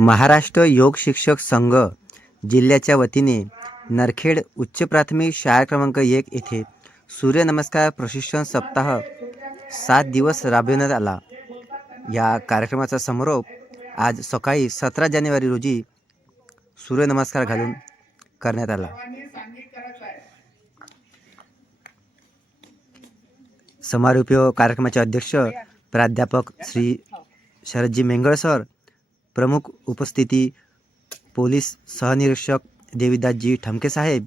महाराष्ट्र योग शिक्षक संघ जिल्ह्याच्या वतीने नरखेड उच्च प्राथमिक शाळा क्रमांक एक येथे सूर्यनमस्कार प्रशिक्षण सप्ताह सात दिवस राबविण्यात आला. या कार्यक्रमाचा समारोप आज सकाळी सतरा जानेवारी रोजी सूर्यनमस्कार घालून करण्यात आला. समारोपीय कार्यक्रमाचे अध्यक्ष प्राध्यापक श्री शरदजी मेंगळ सर प्रमुख उपस्थिती पोलीस सहनिरीक्षक देविदासजी ठमके साहेब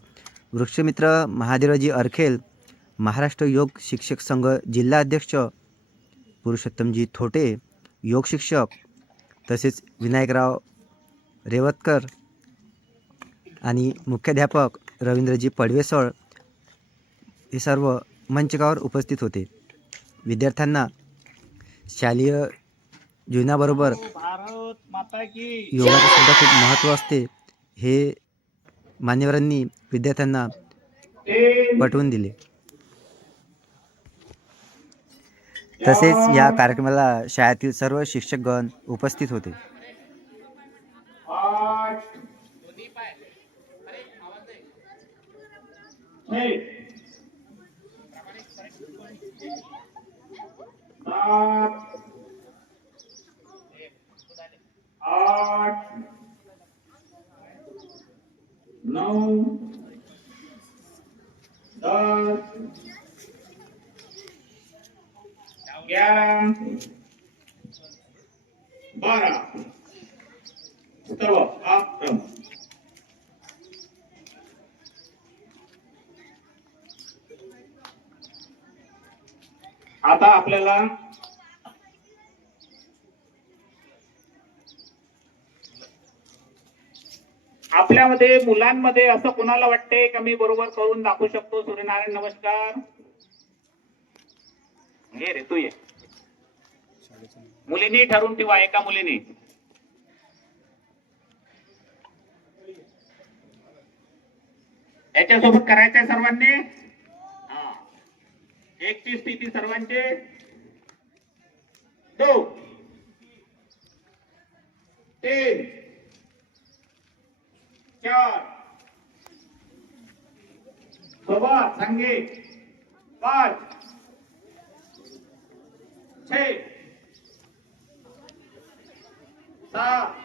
वृक्षमित्र महादेवजी अरखेल महाराष्ट्र योग शिक्षक संघ जिल्हा अध्यक्ष पुरुषोत्तमजी थोटे योग शिक्षक तसेच विनायकराव रेवतकर आणि मुख्याध्यापक रवींद्रजी पडवेसळ हे सर्व मंचकावर उपस्थित होते. विद्यार्थ्यांना शालेय जीवनाबरोबर योगाचे योगाचं सुद्धा खूप महत्त्व असते. हे मान्यवरांनी विद्यार्थ्यांना पटवून दिले. तसेच या कार्यक्रमाला शाळेतील सर्व शिक्षकगण उपस्थित होते. आठ छे सात आठ नऊ दस ग्यारह बारह सर्व आप क्रम. आता आपल्याला आपल्यामध्ये मुलांमध्ये असं कुणाला वाटते का मी बरोबर करून दाखवू शकतो? सूर्यनारायण नमस्कार. ये रे तू ये. मुलींनी ठरवून ठेवा एका मुलीने. याच्यासोबत करायचंय सर्वांनी? हा. एकची स्थिती सर्वांचे. दोन तीन. चार सोबत संगे पाच छे सात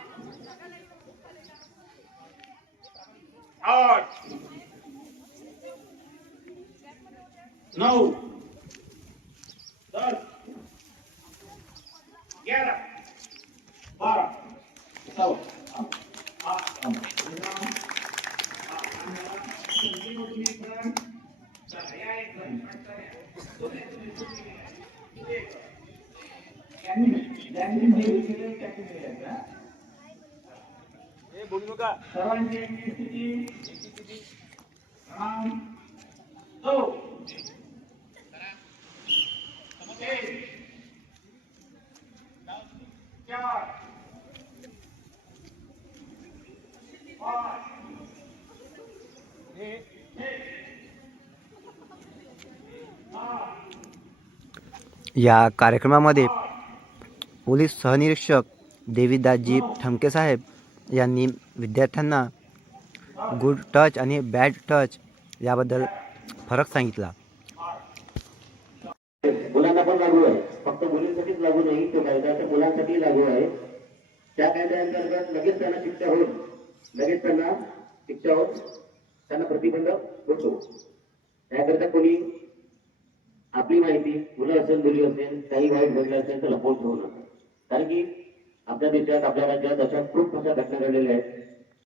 आठ नऊ दस ग्यारह बारह चौदह सर्वांची स्थिती चार पाच या कार्यक्रमामध्ये पोलीस सहनिरीक्षक देवीदासजी ठमके साहेब यांनी विद्यार्थ्यांना गुड टच आणि बॅड टच याबद्दल फरक सांगितला. मुलांना पण लागू आहे. फक्त मुलींसाठीच लागू नाही तो कायदा तर मुलांसाठी लागू आहे. त्या कायद्याअंतर्गत लगेच त्यांना शिक्षा होईल. लगेच त्यांना शिक्षा होत त्यांना प्रतिबंध होतो. त्याकरता कोणी आपली माहिती मुलं असेल मुली असेल काही वाईट घडलं असेल तर लपवून ठेवू नका. कारण की आपल्या देशात आपल्या राज्यात अशा खूप अशा घटना घडलेल्या आहेत.